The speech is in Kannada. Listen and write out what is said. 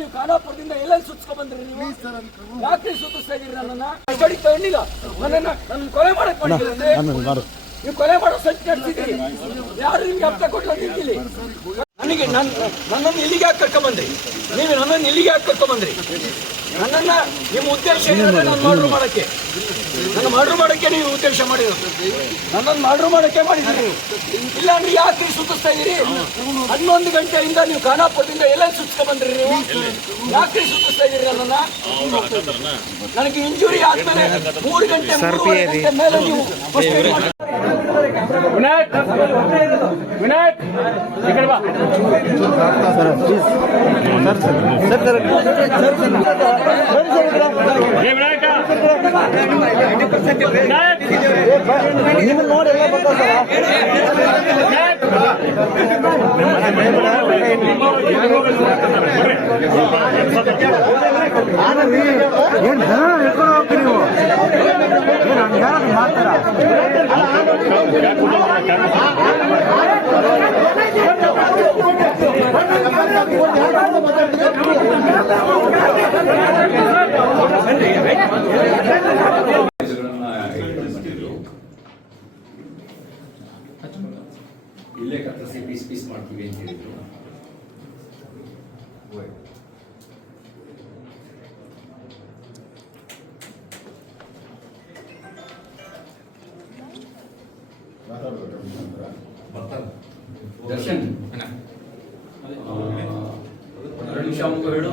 ನೀವು ಖಾನಾಪುರದಿಂದ ಎಲ್ಲೆಲ್ಲಿ ಸುತ್ಸ್ಕೊಂಡ್ ಬಂದ್ರಿ ನೀವು? ಯಾಕೆ ಸುತ್ತಿಸ್ತಾ ಇದೀರಿ ನನ್ನನ್ನ? ಕೈಗಡಿ ತಗೊಂಡಿಲ್ಲ ನನ್ನ ಕೊಲೆ ಮಾಡಕ್ ಮಾಡಿದ್ರಿ. ನೀವು ಕೊಲೆ ಮಾಡೋ ಸಂಚು ನಡೆಸಿದ್ರಿ. ಯಾರು ನಿಮ್ಗೆ ಹಪ್ತ ಕೊಟ್ಟು ನಿಂತಿಲ್ಲಿ? ನನಗೆ ನನ್ನನ್ನು ಇಲ್ಲಿಗೆ ಯಾಕೆ ಕರ್ಕೊಂಡ್ಬಂದ್ರಿ? ನೀವು ನನ್ನನ್ನು ಇಲ್ಲಿಗೆ ಯಾಕೆ ಕರ್ಕೊಂಡ್ಬಂದ್ರಿ? ನನ್ನನ್ನ ನಿಮ್ಮ ಉದ್ದೇಶ ಏನಿದೆ? ನಾನು ಮರ್ಡರ್ ಮಾಡಕ್ಕೆ, ನನ್ನ ಮರ್ಡರ್ ಮಾಡಕ್ಕೆ ನೀವು ಉದ್ದೇಶ ಮಾಡಿರೋದು. ನನ್ನನ್ನು ಮರ್ಡರ್ ಮಾಡಕ್ಕೆ ಮಾಡಿದ್ರಿ. ಇಲ್ಲ ಅಂದ್ರೆ ಯಾಕೆ ಸುತ್ತಿಸ್ತಾ ಇದೀರಿ? 11 ಗಂಟೆಯಿಂದ ನೀವು ಖಾನಾಪುರದಿಂದ ಎಲ್ಲ ಸುತ್ತಿಸ್ಕೊಂಡ್ ಬಂದ್ರಿ. ನೀವು ಯಾಕೆ ಸುತ್ತಿಸ್ತಾ ಇದೀರಿ ನನ್ನನ್ನ? ನನಗೆ ಇಂಜುರಿ ಆದ್ಮೇಲೆ 3 ಗಂಟೆ ಮೇಲೆ ನೀವು ವಿನಾಯಕ್ ಈ ಕಡೆ ಬಾ ನಿಮ್ಮ ನೋಡಿ ಎಲ್ಲ ಬರ್ತಾರೆ ಏನ್ ಜನ ಹಿಡ್ಕೊಂಡು ಹೋಗ್ತೀರಿ ನೀವು? ಹಂಗ ಮಾಡ್ತಾರ? ಇಲ್ಲೇ ಕತ್ತರಿಸಿ ಪೀಸ್ ಮಾಡ್ತೀವಿ ಅಂತ ಹೇಳಿದ್ರು. ದರ್ಶನ್ 2 ನಿಮಿಷ ಹೇಳು.